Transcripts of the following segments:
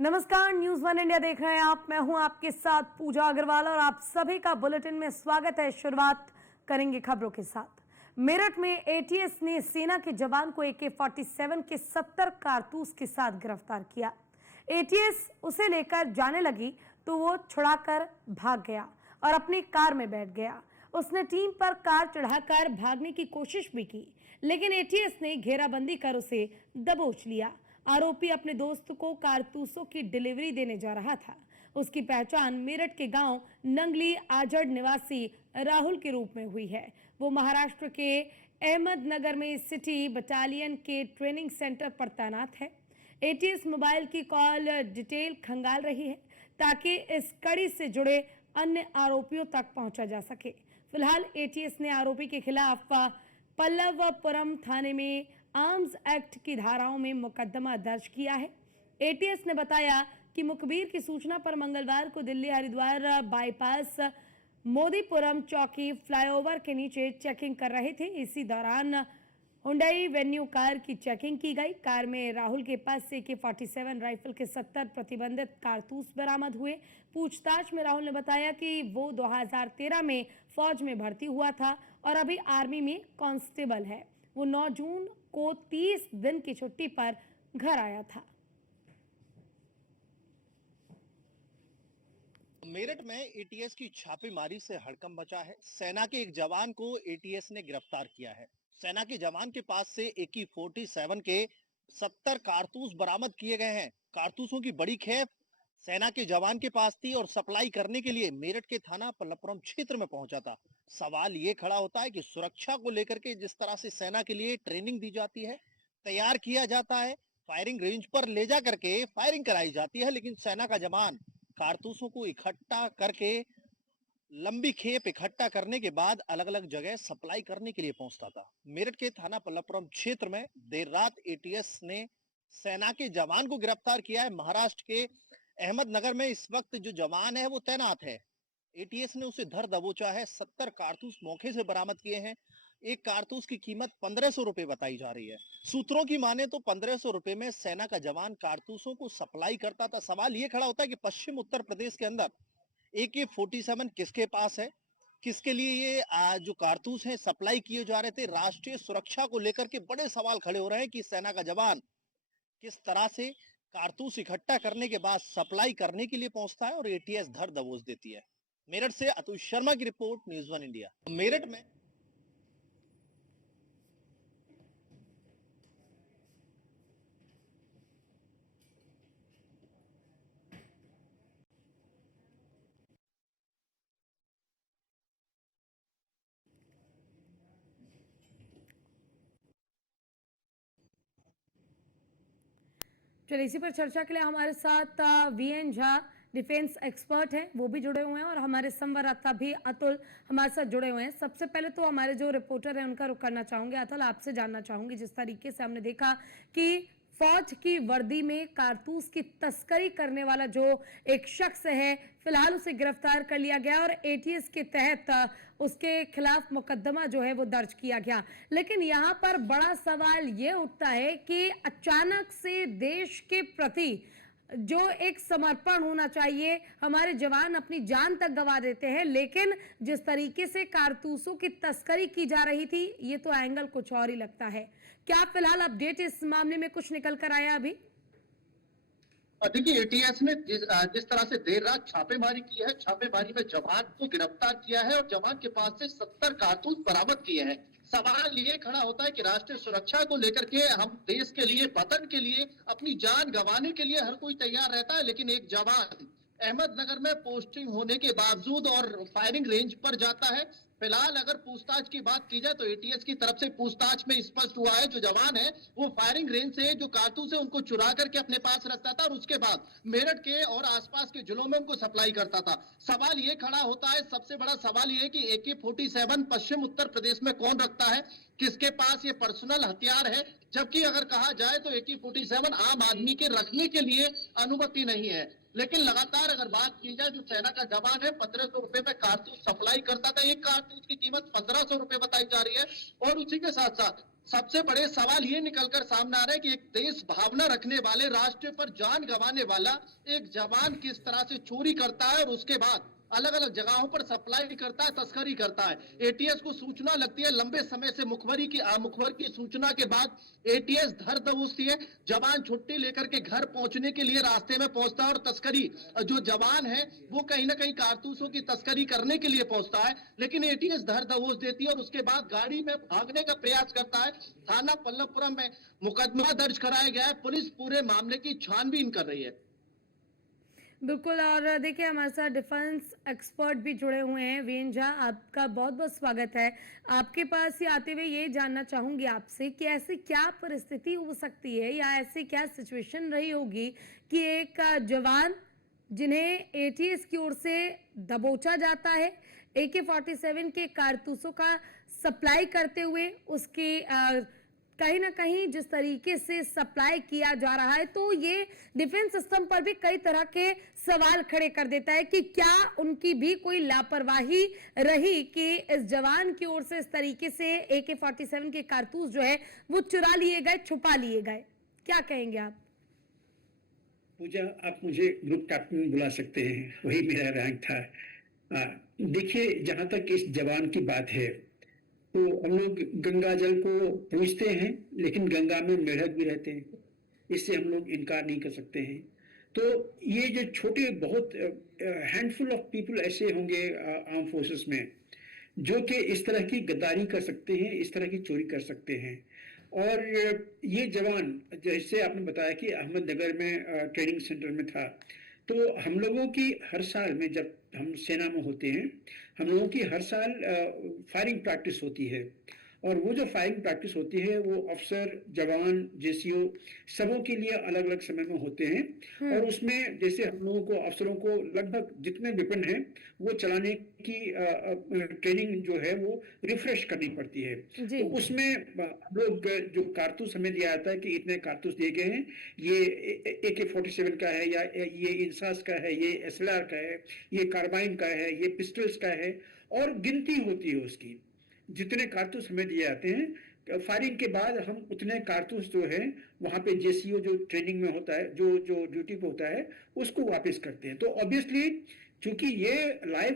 नमस्कार, news one India देख रहे हैं आप। मैं हूं आपके साथ पूजा अग्रवाल और आप सभी का बुलेटिन में स्वागत है। शुरुआत करेंगे खबरों के साथ। मेरठ में एटीएस ने सेना के जवान को AK-47 के 70 कारतूस के साथ गिरफ्तार किया। एटीएस उसे लेकर जाने लगी तो वो छुड़ाकर भाग गया और अपनी कार में बैठ गया। उसने टीम पर कार चढ़ाकर भागने की कोशिश भी की, लेकिन एटीएस ने घेराबंदी कर उसे दबोच लिया। आरोपी अपने दोस्त को कारतूसों की डिलीवरी देने जा रहा था। उसकी पहचान मेरठ के गांव नंगली आजड़ निवासी राहुल के रूप में हुई है। वो महाराष्ट्र के अहमदनगर में सिटी बटालियन के ट्रेनिंग सेंटर पर तैनात है। एटीएस मोबाइल की कॉल डिटेल खंगाल रही है ताकि इस कड़ी से जुड़े अन्य आरोपियों तक पहुंचा जा सके। फिलहाल एटीएस ने आरोपी के खिलाफ पल्लवपुरम थाने में आर्म्स एक्ट की धाराओं में मुकदमा दर्ज किया है। एटीएस ने बताया कि मुखबिर की सूचना पर मंगलवार को दिल्ली हरिद्वार बाईपास मोदीपुरम चौकी फ्लाईओवर के नीचे चेकिंग कर रहे थे। इसी दौरान हुंडई वेन्यू कार की चेकिंग की गई। कार में राहुल के पास से AK-47 राइफल के 70 प्रतिबंधित कारतूस बरामद हुए। पूछताछ में राहुल ने बताया कि वो 2013 में फौज में भर्ती हुआ था और अभी आर्मी में कांस्टेबल है। वो 9 जून को 30 दिन की छुट्टी पर घर आया था। मेरठ में एटीएस की छापेमारी से हड़कंप मचा है। सेना के एक जवान को एटीएस ने गिरफ्तार किया है। सेना के जवान के पास से AK-47 के 70 कारतूस बरामद किए गए हैं। कारतूसों की बड़ी खेप सेना के जवान के पास थी और सप्लाई करने के लिए मेरठ के थाना पल्लवपुरम क्षेत्र में पहुंचा था। सवाल ये खड़ा होता है कि सुरक्षा को लेकर के जिस तरह से सेना के लिए ट्रेनिंग दी जाती है, तैयार किया जाता है, फायरिंग रेंज पर ले जा करके फायरिंग कराई जाती है, लेकिन सेना का जवान कारतूसों को इकट्ठा करके लंबी खेप इकट्ठा करने के बाद अलग अलग जगह सप्लाई करने के लिए पहुंचता था। मेरठ के थाना पल्लवपुरम क्षेत्र में देर रात एटीएस ने सेना के जवान को गिरफ्तार किया है। महाराष्ट्र के अहमदनगर में इस वक्त जो जवान है वो तैनात है। एटीएस ने उसे धर दबोचा है। 70 कारतूस मौके से बरामद किए हैं। एक कारतूस की कीमत 1500 रुपए बताई जा रही है। सूत्रों की माने तो 1500 रुपए में सेना का जवान कारतूसों को सप्लाई करता था। सवाल ये खड़ा होता है कि पश्चिम उत्तर प्रदेश के अंदर AK-47 किसके पास है, किसके लिए ये जो कारतूस हैं सप्लाई किए जा रहे थे। राष्ट्रीय सुरक्षा को लेकर के बड़े सवाल खड़े हो रहे हैं कि सेना का जवान किस तरह से कारतूस इकट्ठा करने के बाद सप्लाई करने के लिए पहुंचता है और एटीएस धर दबोच देती है। मेरठ से अतुल शर्मा की report, news one India. Meerut में चलिए, इसी पर चर्चा के लिए हमारे साथ VN झा डिफेंस एक्सपर्ट हैं, वो भी जुड़े हुए हैं और हमारे संवाददाता भी अतुल हमारे साथ जुड़े हुए हैं। सबसे पहले तो हमारे जो रिपोर्टर हैं उनका रुख करना चाहूंगे। अतुल, आपसे जानना चाहूंगी, जिस तरीके से हमने देखा कि फौज की वर्दी में कारतूस की तस्करी करने वाला जो एक शख्स है, फिलहाल उसे गिरफ्तार कर लिया गया और एटीएस के तहत उसके खिलाफ मुकदमा जो है वो दर्ज किया गया। लेकिन यहाँ पर बड़ा सवाल ये उठता है कि अचानक से देश के प्रति जो एक समर्पण होना चाहिए, हमारे जवान अपनी जान तक गंवा देते हैं, लेकिन जिस तरीके से कारतूसों की तस्करी की जा रही थी, ये तो एंगल कुछ और ही लगता है। क्या फिलहाल अपडेट इस मामले में कुछ निकल कर आया अभी? देखिए, एटीएस ने जिस तरह से देर रात छापेमारी की है, छापेमारी में जवान को गिरफ्तार किया है और जवान के पास से 70 कारतूस बरामद किए हैं। सवाल ये खड़ा होता है कि राष्ट्रीय सुरक्षा को लेकर के हम देश के लिए, वतन के लिए, अपनी जान गंवाने के लिए हर कोई तैयार रहता है, लेकिन एक जवान अहमदनगर में पोस्टिंग होने के बावजूद और फायरिंग रेंज पर जाता है। फिलहाल अगर पूछताछ की बात की जाए तो एटीएस की तरफ से पूछताछ में स्पष्ट हुआ है जो जवान है वो फायरिंग रेंज से जो कारतूस है उनको चुरा करके अपने पास रखता था और उसके बाद मेरठ के और आसपास के जिलों में उनको सप्लाई करता था। सवाल ये खड़ा होता है, सबसे बड़ा सवाल ये है कि AK-47 पश्चिम उत्तर प्रदेश में कौन रखता है, किसके पास ये पर्सनल हथियार है, जबकि अगर कहा जाए तो AK-47 आम आदमी के रखने के लिए अनुमति नहीं है। लेकिन लगातार अगर बात की जाए, जो सेना का जवान है 1500 रुपए में कारतूस सप्लाई करता था। एक कारतूस की कीमत 1500 रुपए बताई जा रही है और उसी के साथ साथ सबसे बड़े सवाल ये निकलकर सामने आ रहा है कि एक देश भावना रखने वाले, राष्ट्र पर जान गंवाने वाला एक जवान किस तरह से चोरी करता है और उसके बाद अलग अलग जगहों पर सप्लाई करता है, तस्करी करता है। एटीएस को सूचना लगती है, लंबे समय से मुखबर की सूचना के बाद एटीएस धर दबोचती है। जवान छुट्टी लेकर के घर पहुंचने के लिए रास्ते में पहुंचता है और तस्करी, जो जवान है वो कहीं ना कहीं कारतूसों की तस्करी करने के लिए पहुंचता है, लेकिन एटीएस धर दबोच देती है और उसके बाद गाड़ी में भागने का प्रयास करता है। थाना पल्लवपुरम में मुकदमा दर्ज कराया गया है। पुलिस पूरे मामले की छानबीन कर रही है। बिल्कुल। और देखिए हमारे साथ डिफेंस एक्सपर्ट भी जुड़े हुए हैं। वीरेंद्र झा, आपका बहुत बहुत स्वागत है। आपके पास ही आते हुए ये जानना चाहूंगी आपसे कि ऐसी क्या परिस्थिति हो सकती है या ऐसी क्या सिचुएशन रही होगी कि एक जवान जिन्हें एटीएस की ओर से दबोचा जाता है, AK-47 के कारतूसों का सप्लाई करते हुए उसके कहीं ना कहीं जिस तरीके से सप्लाई किया जा रहा है, तो ये डिफेंस सिस्टम पर भी कई तरह के सवाल खड़े कर देता है कि क्या उनकी भी कोई लापरवाही रही कि इस जवान की ओर से इस तरीके से AK-47 के कारतूस जो है वो चुरा लिए गए, छुपा लिए गए। क्या कहेंगे आप? पूजा, आप मुझे ग्रुप कैप्टन बुला सकते हैं, वही मेरा रैंक था। देखिए, जहां तक इस जवान की बात है तो हम लोग गंगा जल को पूजते हैं, लेकिन गंगा में मेढक भी रहते हैं, इससे हम लोग इनकार नहीं कर सकते हैं। तो ये जो छोटे बहुत हैंडफुल ऑफ पीपल ऐसे होंगे आर्म फोर्सेस में जो कि इस तरह की गद्दारी कर सकते हैं, इस तरह की चोरी कर सकते हैं। और ये जवान, जैसे आपने बताया कि अहमदनगर में ट्रेनिंग सेंटर में था, तो हम लोगों की हर साल में जब हम सेना में होते हैं, हम लोगों की हर साल फायरिंग प्रैक्टिस होती है। और वो जो फायरिंग प्रैक्टिस होती है वो अफसर, जवान, जेसीओ सबों के लिए अलग अलग समय में होते हैं। और उसमें जैसे हम लोगों को, अफसरों को लगभग जितने वेपन हैं वो चलाने की ट्रेनिंग जो है वो रिफ्रेश करनी पड़ती है। तो उसमें लोग जो कारतूस हमें दिया जाता है कि इतने कारतूस दिए गए हैं, ये AK-47 का है, या ये इंसास का है, ये SLR का है, ये कार्बाइन का है, ये पिस्टल्स का है, और गिनती होती है उसकी। जितने कारतूस हमें दिए जाते हैं, फायरिंग के बाद हम उतने कारतूस जो है वहां पे जेसीओ जो ट्रेनिंग में होता है, जो ड्यूटी पे होता है, उसको वापस करते हैं। तो ऑब्वियसली चूंकि ये लाइव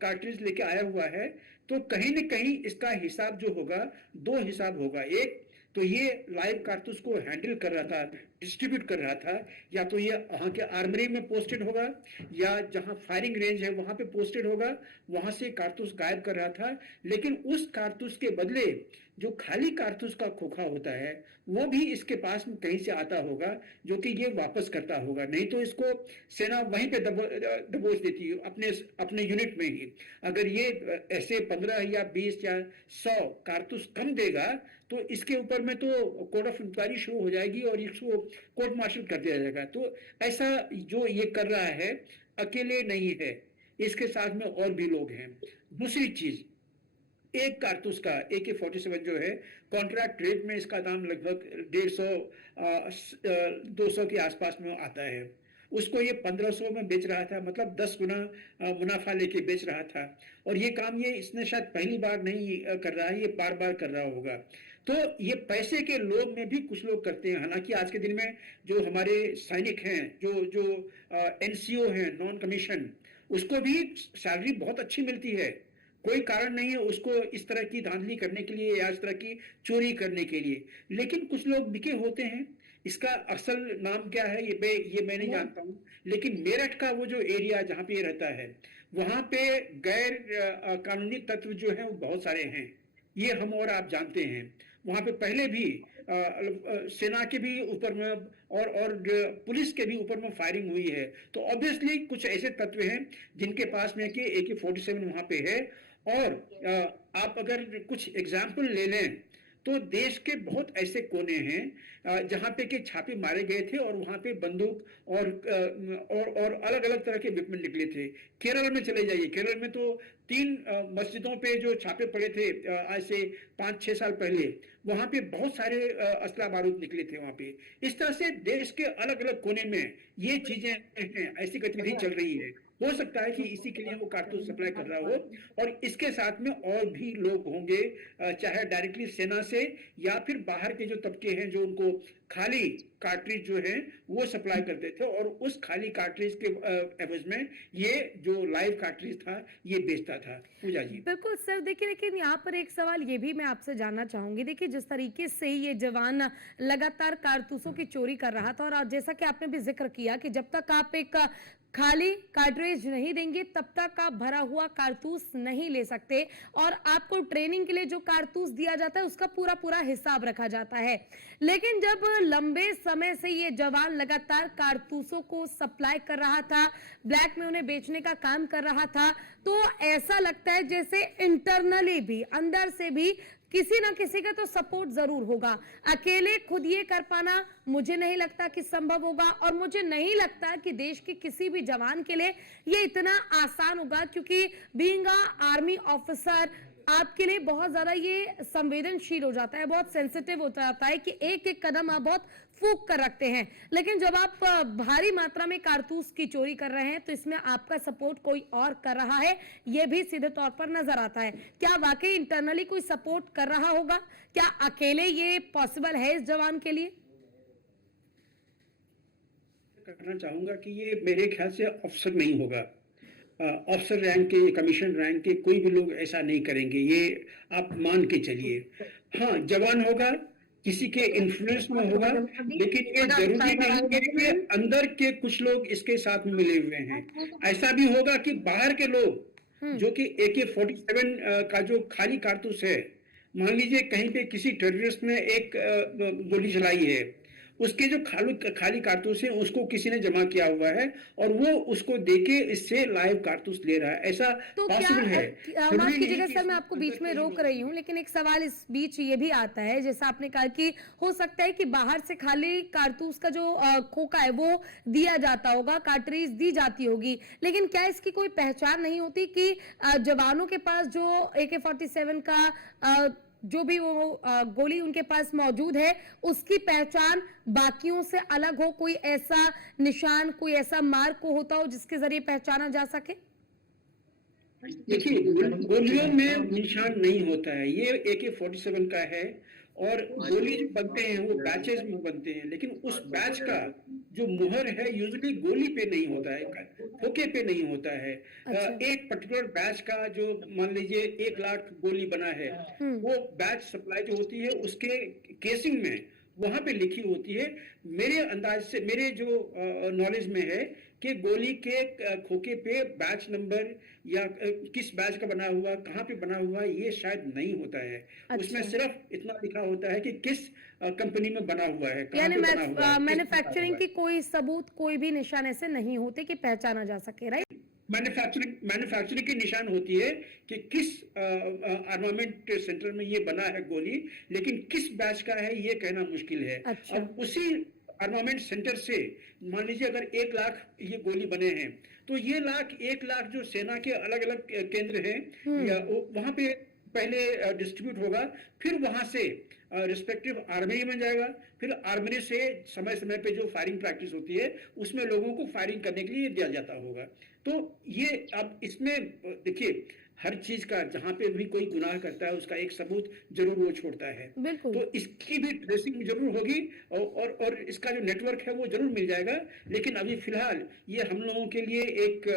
कार्ट्रिज लेके आया हुआ है, तो कहीं न कहीं इसका हिसाब जो होगा, दो हिसाब होगा। एक तो ये लाइव कारतूस को हैंडल कर रहा था, डिस्ट्रीब्यूट कर रहा था, या तो ये वहां के आर्मरी में पोस्टेड होगा, या जहां फायरिंग रेंज है वहां पे पोस्टेड होगा, वहां से कारतूस गायब कर रहा था। लेकिन उस कारतूस के बदले जो खाली कारतूस का खोखा होता है वो भी इसके पास में कहीं से आता होगा, जो कि ये वापस करता होगा। नहीं तो इसको सेना वहीं पे दबोच देती है, अपने यूनिट में ही। अगर ये ऐसे 15 या 20 या 100 कारतूस कम देगा तो इसके ऊपर में तो कोर्ट ऑफ इंक्वायरी शुरू हो जाएगी और इसको कोर्ट मार्शल कर दिया जाएगा। तो ऐसा जो ये कर रहा है अकेले नहीं है, इसके साथ में और भी लोग हैं। दूसरी चीज, एक कारतूस का AK-47 जो है कॉन्ट्रैक्ट रेट में इसका दाम लगभग 150 200 के आसपास में आता है। उसको ये 1500 में बेच रहा था, मतलब 10 गुना मुनाफा लेके बेच रहा था। और ये काम ये इसने शायद पहली बार नहीं कर रहा है, ये बार बार कर रहा होगा। तो ये पैसे के लोभ में भी कुछ लोग करते हैं। हालांकि आज के दिन में जो हमारे सैनिक हैं, जो NCO हैं, नॉन कमीशन, उसको भी सैलरी बहुत अच्छी मिलती है। कोई कारण नहीं है उसको इस तरह की धांधली करने के लिए या इस तरह की चोरी करने के लिए। लेकिन कुछ लोग बिके होते हैं। इसका असल नाम क्या है ये मैं नहीं जानता हूँ, लेकिन मेरठ का वो जो एरिया जहाँ पे ये रहता है, वहां पे गैर कानूनी तत्व जो है वो बहुत सारे हैं, ये हम और आप जानते हैं। वहां पे पहले भी सेना के भी ऊपर में और पुलिस के भी ऊपर में फायरिंग हुई है। तो ऑब्वियसली कुछ ऐसे तत्व हैं जिनके पास में कि AK-47 वहां पे है। और आप अगर कुछ एग्जाम्पल ले लें तो देश के बहुत ऐसे कोने हैं जहां पे के छापे मारे गए थे और वहां पे बंदूक और अलग अलग तरह के वेपन निकले थे। केरल में चले जाइए, केरल में तो 3 मस्जिदों पे जो छापे पड़े थे आज से 5-6 साल पहले, वहां पे बहुत सारे असला बारूद निकले थे वहां पे। इस तरह से देश के अलग अलग कोने में ये चीजें हैं, ऐसी गतिविधि चल रही है। हो सकता है कि इसी के लिए वो कारतूस सप्लाई कर रहा हो, और इसके साथ में और भी लोग होंगे, चाहे डायरेक्टली सेना से या फिर बाहर के जो तबके हैं जो उनको खाली कार्ट्रिज जो है वो सप्लाई करते थे, और उस खाली कार्ट्रिज के एवज में ये जो लाइव कार्ट्रिज था ये बेचता था। पूजा जी। बिल्कुल सर, देखिए लेकिन यहाँ पर एक सवाल ये भी मैं आपसे जानना चाहूंगी। देखिए जिस तरीके से ये जवान लगातार कारतूसों की चोरी कर रहा था, और जैसा कि आपने भी जिक्र किया कि जब तक आप एक खाली कार्ट्रिज नहीं देंगे तब तक आप भरा हुआ कारतूस नहीं ले सकते, और आपको ट्रेनिंग के लिए जो कारतूस दिया जाता है उसका पूरा पूरा हिसाब रखा जाता है। लेकिन जब लंबे समय से ये जवान लगातार कारतूसों को सप्लाई कर रहा था, ब्लैक में उन्हें बेचने का काम कर रहा था, तो ऐसा लगता है जैसे इंटरनली भी, अंदर से भी किसी ना किसी का तो सपोर्ट जरूर होगा। अकेले खुद ये कर पाना मुझे नहीं लगता कि संभव होगा, और मुझे नहीं लगता कि देश के किसी भी जवान के लिए ये इतना आसान होगा, क्योंकि बीइंग अ आर्मी ऑफिसर आपके लिए बहुत ज्यादा ये संवेदनशील हो जाता है, बहुत सेंसिटिव हो जाता है कि एक एक कदम आप बहुत फूक कर रखते हैं। लेकिन जब आप भारी मात्रा में कारतूस की चोरी कर रहे हैं तो इसमें आपका सपोर्ट कोई और कर रहा है, यह भी सीधे तौर पर नजर आता है। क्या वाकई इंटरनली कोई सपोर्ट कर रहा होगा? क्या अकेले ये पॉसिबल है इस जवान के लिए? करना चाहूंगा कि ये मेरे ख्याल से अफसर नहीं होगा, ऑफिसर रैंक के, कमीशन रैंक के कोई भी लोग ऐसा नहीं करेंगे, ये आप मान के चलिए। हाँ, जवान होगा, किसी के इन्फ्लुएंस में होगा, लेकिन ये जरूरी नहीं है कि अंदर के कुछ लोग इसके साथ में मिले हुए हैं। ऐसा भी होगा कि बाहर के लोग जो कि AK-47 का जो खाली कारतूस है, मान लीजिए कहीं पे किसी टेररिस्ट ने एक गोली चलाई है, उसके जो खाली कारतूस है उसको किसी ने जमा किया हुआ है और वो उसको देके इससे लाइव कारतूस ले रहा है, ऐसा तो पॉसिबल है। माफ कीजिएगा सर, मैं आपको बीच में रोक रही हूँ, लेकिन एक सवाल इस बीच ये भी आता है, जैसा आपने कहा कि हो सकता है कि बाहर से खाली कारतूस का जो खोखा है वो दिया जाता होगा, कार्ट्रिज दी जाती होगी, लेकिन क्या इसकी कोई पहचान नहीं होती कि जवानों के पास जो AK-47 का जो भी वो गोली उनके पास मौजूद है उसकी पहचान बाकियों से अलग हो, कोई ऐसा निशान, कोई ऐसा मार्क को होता हो जिसके जरिए पहचाना जा सके? देखिए, गोलियों में निशान नहीं होता है, ये AK-47 का है, और गोली जो बनते हैं वो बैचेस में बनते हैं, लेकिन उस बैच का जो मुहर है यूजुअली गोली पे नहीं होता है, खोखे पे नहीं होता है। अच्छा। एक पर्टिकुलर बैच का जो मान लीजिए 1 लाख गोली बना है, वो बैच सप्लाई जो होती है उसके केसिंग में वहां पे लिखी होती है। मेरे अंदाज से, मेरे जो नॉलेज में है कि गोली के खोखे पे बैच नंबर या किस बैच का बना हुआ, कहाँ पे बना हुआ, ये शायद नहीं होता है। उसमें अच्छा। सिर्फ इतना लिखा होता है कि किस कंपनी में बना हुआ है, कहाँ यानी पे बना हुआ है, किस मैन्युफैक्चरिंग की कोई सबूत, कोई भी निशान ऐसे नहीं होते कि पहचाना जा सके, राइट? मैन्युफैक्चरिंग की निशान होती है कि किस आर्मामेंट सेंटर में ये बना है गोली, लेकिन किस बैच का है ये कहना मुश्किल है। अच्छा। अब उसी आर्मामेंट सेंटर से मान लीजिए अगर 1 लाख ये गोली बने हैं, तो ये 1 लाख जो सेना के अलग अलग केंद्र हैं या वहां पे पहले डिस्ट्रीब्यूट होगा, फिर वहां से रिस्पेक्टिव आर्मी में जाएगा, फिर आर्मी से समय समय पे जो फायरिंग प्रैक्टिस होती है उसमें लोगों को फायरिंग करने के लिए दिया जाता होगा। तो ये अब इसमें देखिए, हर चीज का जहां पे भी कोई गुनाह करता है उसका एक सबूत जरूर वो छोड़ता है, बिल्कुल। तो इसकी भी ट्रेसिंग जरूर होगी, और इसका जो नेटवर्क है वो जरूर मिल जाएगा। लेकिन अभी फिलहाल ये हम लोगों के लिए एक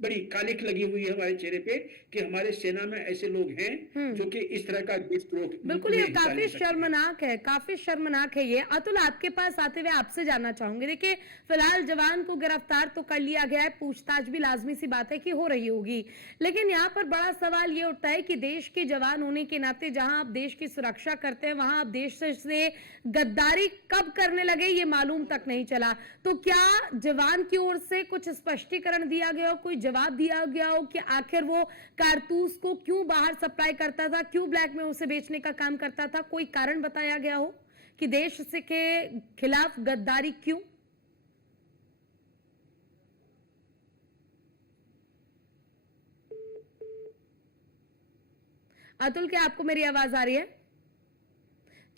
बड़ी कालिख लगी हुई है हमारे चेहरे पे कि हमारे सेना में ऐसे लोग हैं जो कि इस तरह का देशद्रोह बिल्कुल, ये में हिस्सा ले काफी सकते हैं। शर्मनाक है, काफी शर्मनाक है ये। अतुल, आपके पास आते हुए आपसे जानना चाहूंगी, देखिए फिलहाल जवान को गिरफ्तार तो कर लिया गया है, पूछताछ भी लाजमी सी बात है कि हो रही होगी, लेकिन यहाँ पर बड़ा सवाल ये उठता है कि देश के जवान होने के नाते जहां आप देश की सुरक्षा करते हैं वहां आप देश से गद्दारी कब करने लगे ये मालूम तक नहीं चला। तो क्या जवान की ओर से कुछ स्पष्टीकरण दिया गया हो, कोई जवाब दिया गया हो कि आखिर वो कारतूस को क्यों बाहर सप्लाई करता था, क्यों ब्लैक में उसे बेचने का काम करता था? कोई कारण बताया गया हो कि देश से के खिलाफ गद्दारी क्यों? अतुल, क्या आपको मेरी आवाज आ रही है?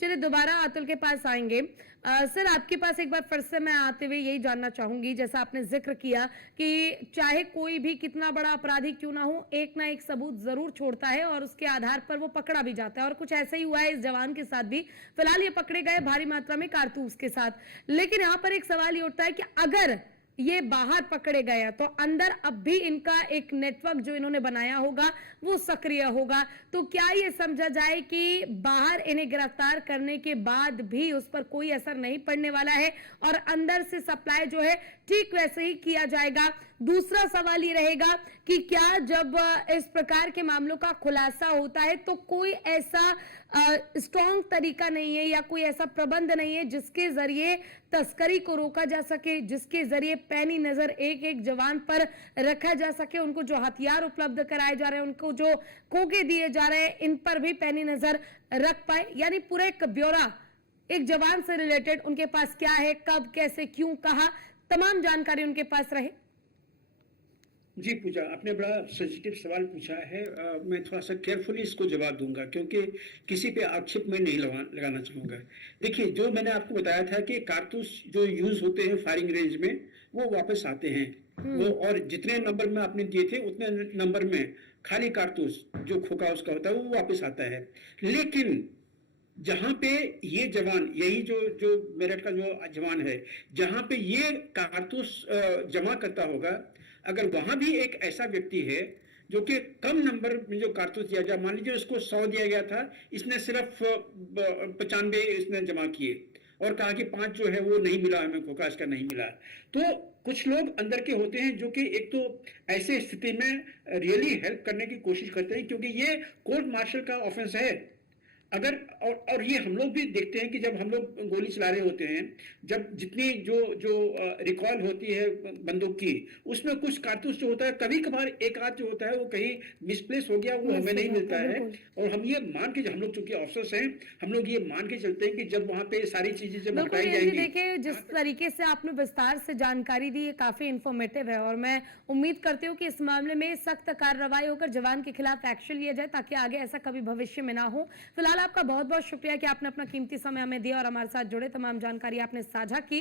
चलिए दोबारा अतुल के पास आएंगे। सर आपके पास एक बार फिर से मैं आते हुए यही जानना चाहूंगी, जैसा आपने जिक्र किया कि चाहे कोई भी कितना बड़ा अपराधी क्यों ना हो, एक ना एक सबूत जरूर छोड़ता है और उसके आधार पर वो पकड़ा भी जाता है, और कुछ ऐसा ही हुआ है इस जवान के साथ भी। फिलहाल ये पकड़े गए भारी मात्रा में कारतूस के साथ, लेकिन यहाँ पर एक सवाल ये उठता है कि अगर ये बाहर पकड़े गए हैं तो अंदर अब भी इनका एक नेटवर्क जो इन्होंने बनाया होगा वो सक्रिय होगा, तो क्या ये समझा जाए कि बाहर इन्हें गिरफ्तार करने के बाद भी उस पर कोई असर नहीं पड़ने वाला है और अंदर से सप्लाई जो है ठीक वैसे ही किया जाएगा? दूसरा सवाल ये रहेगा कि क्या जब इस प्रकार के मामलों का खुलासा होता है तो कोई ऐसा स्ट्रॉन्ग तरीका नहीं है या कोई ऐसा प्रबंध नहीं है जिसके जरिए तस्करी को रोका जा सके, जिसके जरिए पैनी नजर एक एक जवान पर रखा जा सके, उनको जो हथियार उपलब्ध कराए जा रहे हैं, उनको जो कोके दिए जा रहे हैं, इन पर भी पैनी नजर रख पाए? यानी पूरा एक ब्यौरा एक जवान से रिलेटेड उनके पास क्या है, कब, कैसे, क्यों, कहा, तमाम जानकारी उनके पास रहे। जी पूजा, आपने बड़ा सेंसिटिव सवाल पूछा है। मैं थोड़ा सा केयरफुली इसको जवाब दूंगा क्योंकि किसी पे आक्षेप में नहीं लगाना चाहूंगा। देखिए, जो मैंने आपको बताया था कि कारतूस जो यूज होते हैं फायरिंग रेंज में वो वापस आते हैं, वो और जितने नंबर में आपने दिए थे उतने नंबर में खाली कारतूस जो खोखा उसका होता है वो वापस आता है। लेकिन जहां पे ये जवान, यही जो जो मेरठ का जो जवान है, जहां पे ये कारतूस जमा करता होगा, अगर वहां भी एक ऐसा व्यक्ति है जो कि कम नंबर में जो कारतूस दिया गया, मान लीजिए उसको 100 दिया गया था, इसने सिर्फ 95 इसने जमा किए और कहा कि 5 जो है वो नहीं मिला, हमें खोखा इसका नहीं मिला। तो कुछ लोग अंदर के होते हैं जो कि एक तो ऐसे स्थिति में रियली हेल्प करने की कोशिश करते हैं, क्योंकि ये कोर्ट मार्शल का ऑफेंस है। अगर और ये हम लोग भी देखते हैं कि जब हम लोग गोली चला रहे होते हैं, जब जितनी जो जो रिकॉल होती है बंदूक की, उसमें कुछ कारतूस जो होता है, कभी कभार एक आध जो होता है वो कहीं मिसप्लेस हो गया, वो हमें नहीं मिलता है। और हम ये मान के, हम लोग चूंकि ऑफिसर्स हैं, हम लोग ये मान के चलते हैं कि जब वहां पे सारी चीजें जब हटाई जाएंगी। देखिए, जिस तरीके से आपने विस्तार से जानकारी दी, ये काफी इंफॉर्मेटिव है और मैं उम्मीद करती हूँ कि इस मामले में सख्त कार्रवाई होकर जवान के खिलाफ एक्शन लिया जाए ताकि आगे ऐसा कभी भविष्य में ना हो। फिलहाल आपका बहुत बहुत शुक्रिया कि आपने अपना कीमती समय हमें दिया और हमारे साथ जुड़े, तमाम जानकारी आपने साझा की।